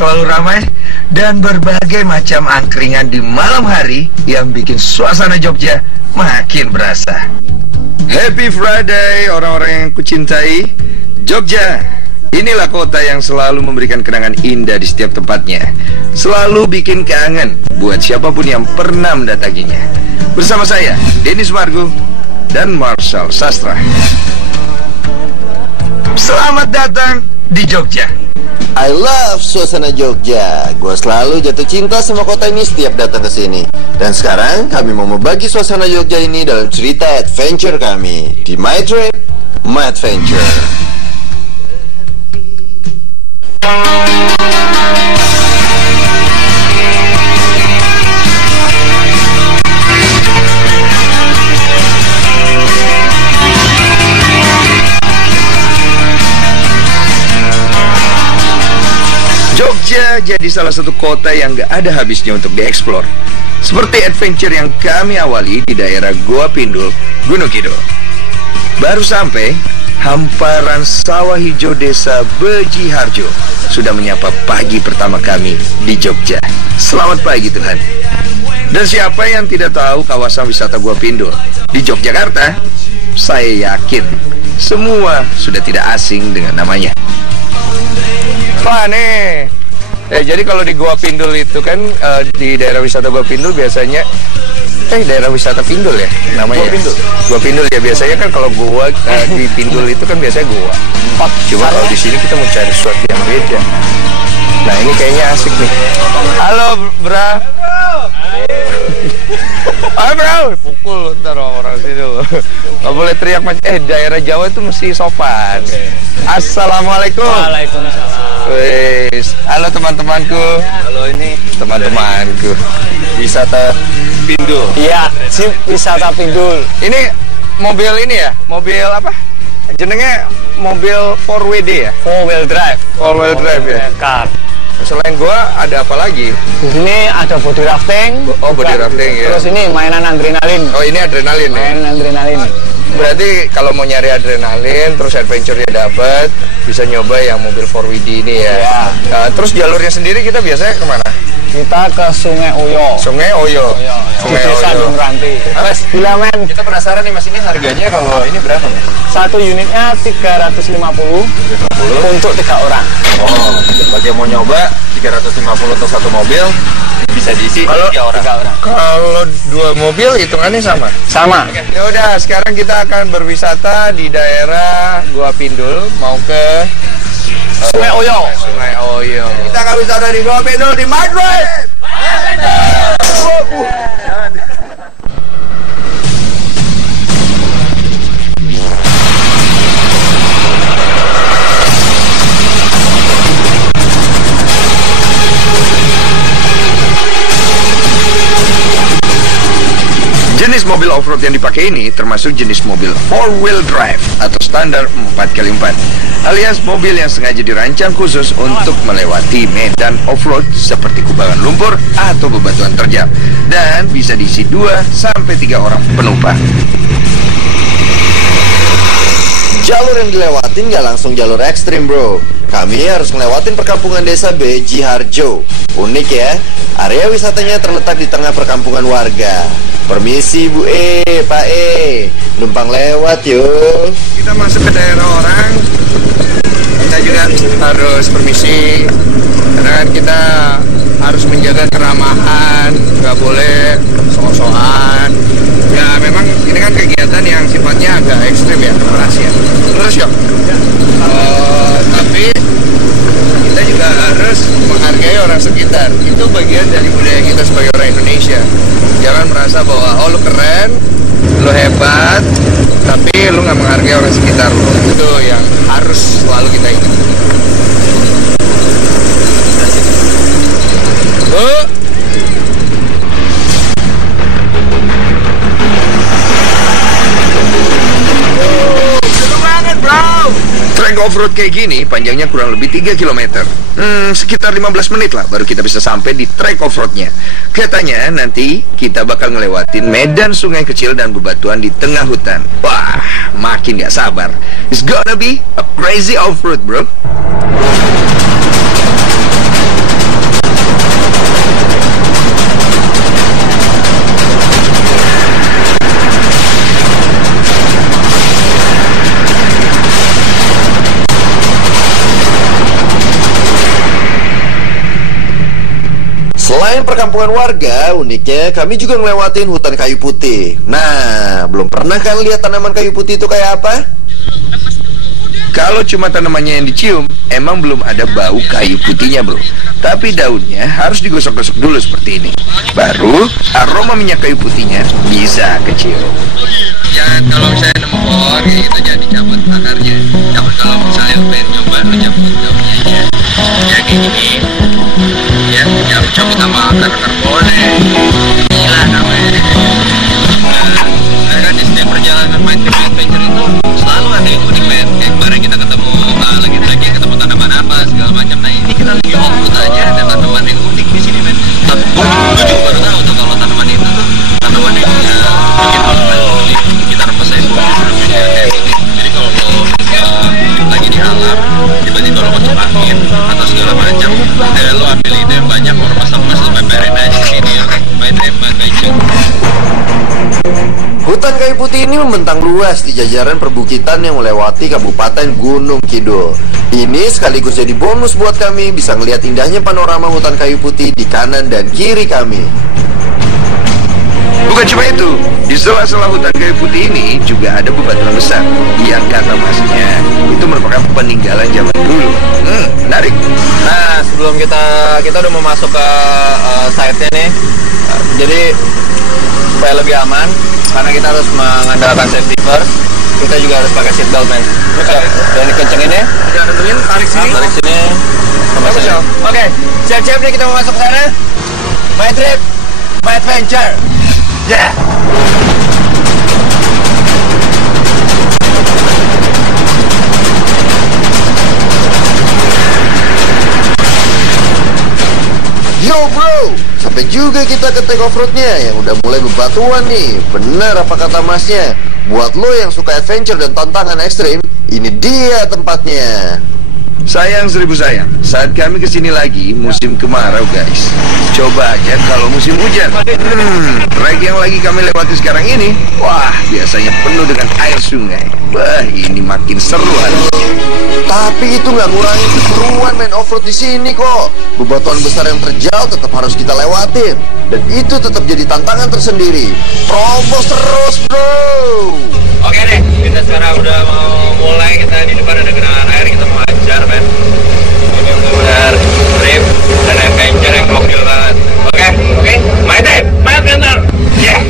selalu ramai dan berbagai macam angkringan di malam hari yang bikin suasana Jogja makin berasa. Happy Friday orang-orang yang kucintai. Jogja, inilah kota yang selalu memberikan kenangan indah di setiap tempatnya. Selalu bikin kangen buat siapapun yang pernah mendatanginya. Bersama saya, Denny Sumargo dan Marshall Sastra. Selamat datang di Jogja. I love suasana Jogja. Gue selalu jatuh cinta sama kota ini setiap datang ke sini. Dan sekarang kami mau membagi suasana Jogja ini dalam cerita adventure kami di My Trip, My Adventure. Jogja jadi salah satu kota yang gak ada habisnya untuk dieksplor. Seperti adventure yang kami awali di daerah Goa Pindul, Gunung Kidul. Baru sampai, hamparan sawah hijau desa Beji Harjo sudah menyapa pagi pertama kami di Jogja. Selamat pagi Tuhan. Dan siapa yang tidak tahu kawasan wisata Goa Pindul di Yogyakarta? Saya yakin semua sudah tidak asing dengan namanya. Wah nih, jadi kalau di Goa Pindul itu kan di daerah wisata Goa Pindul biasanya daerah wisata Pindul ya namanya. Goa Pindul ya biasanya kan kalau Goa di Pindul itu kan biasanya Goa. Cuma kalau di sini kita mau cari sesuatu yang beda. Nah ini kayaknya asik nih. Halo bro. Ayo bro, pukul ntar orang situ. Gak boleh teriak macam daerah Jawa itu mesti sopan. Assalamualaikum. Waalaikumsalam. Wes, halo teman-temanku. Halo, ini teman-temanku. wisata Pindul. Iya, sip wisata Pindul. Ini mobil ini ya? Mobil apa? Jenenge mobil 4WD ya? 4-wheel drive. 4-wheel drive ya? Car. Selain gua ada apa lagi? Di sini ada body rafting. Oh, body rafting ya. Terus ini mainan adrenalin. Oh, ini adrenalin ya? Mainan adrenalin. Berarti kalau mau nyari adrenalin terus adventure-nya dapat, bisa nyoba yang mobil 4WD ini ya. Ya. Nah, terus jalurnya sendiri kita biasanya kemana? Kita ke Sungai Oyo. Sungai Oyo. Di Desa Dumranti. Mas, Gila men. kita penasaran nih Mas, ini harganya kalau ini berapa Mas? Satu unitnya 350 untuk 3 orang. Oh, bagi yang mau nyoba 350 untuk satu mobil bisa diisi 3 orang. Kalau 2 mobil hitungannya sama? Sama. Ya udah, sekarang kita akan berwisata di daerah Goa Pindul, mau ke Sungai Oyo. Sungai Oyo. Kita akan wisata di Goa Pindul di Madrid. Jenis mobil off-road yang dipakai ini termasuk jenis mobil 4-wheel drive atau standar 4x4, alias mobil yang sengaja dirancang khusus untuk melewati medan off-road seperti kubangan lumpur atau bebatuan terjal, dan bisa diisi 2-3 orang penumpang. Jalur yang dilewatin gak langsung jalur ekstrim bro. Kami harus ngelewatin perkampungan desa Beji Harjo. Unik ya, area wisatanya terletak di tengah perkampungan warga. Permisi Bu Pak numpang lewat yuk. Kita masuk ke daerah orang, kita juga harus permisi, karena kan kita harus menjaga keramahan, nggak boleh sok-sokan. Ya memang ini kan kegiatan yang sifatnya agak ekstrim ya, rahasia. Terus yuk, tapi kita juga harus menghargai orang sekitar. Itu bagian dari budaya kita sebagai orang Indonesia. Jangan merasa bahwa oh lu keren, lu hebat, tapi lu nggak menghargai orang sekitar lu. Itu yang harus selalu kita ingat. Bu, trek off-road kayak gini panjangnya kurang lebih 3 km. Sekitar 15 menit lah baru kita bisa sampai di trek off-roadnya. Katanya nanti kita bakal ngelewatin medan sungai kecil dan bebatuan di tengah hutan. Wah, makin gak sabar. It's gonna be a crazy off-road bro. Selain perkampungan warga, uniknya kami juga ngelewatin hutan kayu putih. Nah, belum pernah kan lihat tanaman kayu putih itu kayak apa? Kalau cuma tanamannya yang dicium, emang belum ada bau kayu putihnya, bro. Tapi daunnya harus digosok-gosok dulu seperti ini. Baru aroma minyak kayu putihnya bisa kecium. Jangan kalau misalnya nemu pohon kayak gitu jangan dicabut akarnya. Cabut kalau misalnya pengen coba lu cabut daunnya aja. Ya kayak gini. Ya, jangan lu cabut sama akar-akar pohonnya. Inilah namanya. Nah, kan di setiap perjalanan main game adventure itu selalu ada yang unik, men. Kayak kemarin kita ketemu lagi trekking, ketemu tanaman apa segala macam. Nah ini kita lagi off-road aja ada tanaman yang unik di sini, men. Gue juga baru tahu tuh kalau tanaman itu tuh tanaman yang kita rebus aja kayak gitu. Jadi kalau lo lagi di alam tiba-tiba lo masuk angin atau segala macam, lo ambil itu yang banyak, lo remas-remas, lo peperin aja di sini. Main adventure. Hutan kayu putih ini membentang luas di jajaran perbukitan yang melewati Kabupaten Gunung Kidul. Ini sekaligus jadi bonus buat kami bisa ngelihat indahnya panorama hutan kayu putih di kanan dan kiri kami. Bukan cuma itu, di sela-sela hutan kayu putih ini juga ada bebatuan besar yang kata masnya itu merupakan peninggalan zaman dulu. Menarik. Nah, sebelum kita udah mau masuk ke site-nya nih, jadi supaya lebih aman, karena kita harus mengandalkan safety first, kita juga harus pakai seatbelt, men. Dan dikencengin ya. Udah nentuin, tarik sini. Tarik sini. Sampai sini. Oke, siap-siap nih kita mau masuk ke sana. My trip, my adventure. Ya. Yo bro, sampai juga kita ke take off-roadnya yang udah mulai bebatuan nih. Benar apa kata masnya? Buat lo yang suka adventure dan tantangan ekstrim, ini dia tempatnya. Sayang seribu sayang, saat kami kesini lagi musim kemarau, guys. Coba aja kalau musim hujan. Trek yang lagi kami lewati sekarang ini, wah biasanya penuh dengan air sungai. Wah ini makin seru harusnya. Tapi itu nggak ngurangin keseruan main off-road di sini kok. Bebatuan besar yang terjal tetap harus kita lewatin, dan itu tetap jadi tantangan tersendiri. Terobos terus bro. Oke deh, kita sekarang udah mau mulai. Kita di depan ada genangan air, kita mau ajar, men. Ini benar trip dan adventure yang gokil banget. Oke, my trip, my adventure. Yeah.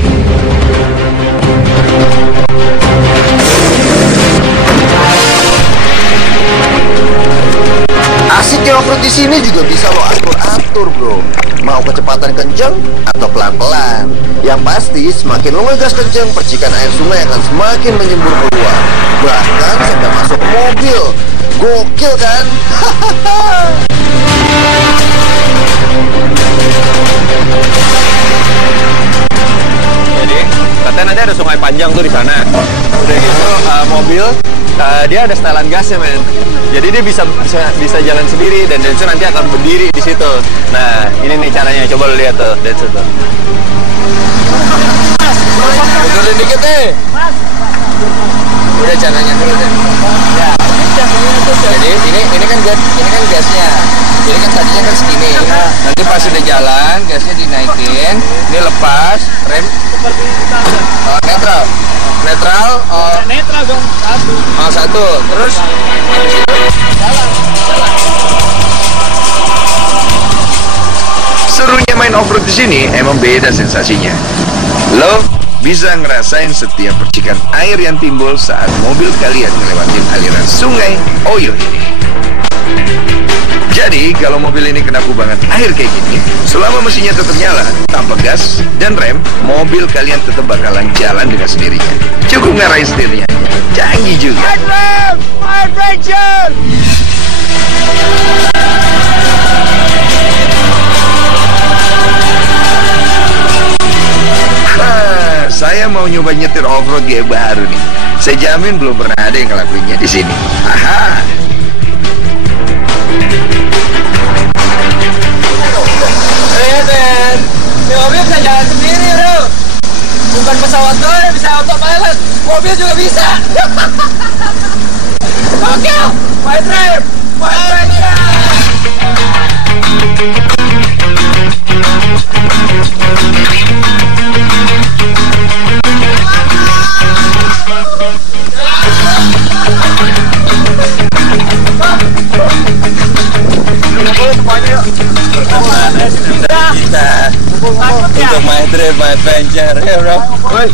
Asiknya off-road di sini juga bisa lo atur-atur bro. Mau kecepatan kenceng atau pelan-pelan. Yang pasti semakin lo ngegas kenceng, percikan air sungai akan semakin menyembur keluar. Bahkan sampai masuk mobil. Gokil kan? Jadi katanya nanti ada sungai panjang tuh di sana. Udah gitu mobil dia ada setelan gasnya, men. Jadi dia bisa jalan sendiri dan Densu nanti akan berdiri di situ. Nah, ini nih caranya. Coba lu lihat tuh, Densu tuh. Mundurin dikit deh. Udah caranya dulu deh. Ya. Jadi ini kan gasnya. Jadi kan tadinya kan segini. Nanti pas udah jalan, gasnya dinaikin, ini lepas, rem netral dong, satu. Terus habis itu jalan. Serunya main off-road di sini emang beda sensasinya. Lo bisa ngerasain setiap percikan air yang timbul saat mobil kalian melewati aliran sungai Oyo ini. Jadi kalau mobil ini kena kubangan air kayak gini, selama mesinnya tetap nyala, tanpa gas dan rem, mobil kalian tetap bakalan jalan dengan sendirinya. Cukup ngarahin setirnya aja. Canggih juga. Adventure! Saya mau nyoba nyetir off-road gaya baru nih. Saya jamin belum pernah ada yang ngelakuinnya di sini. Aha. Ben, ini mobil bisa jalan sendiri, bro. Bukan pesawat doang, bisa autopilot. Mobil juga bisa. Oke, my trip, my adventure. Perkembangan sudah kita untuk my trip, my adventure, ya bro. Woi.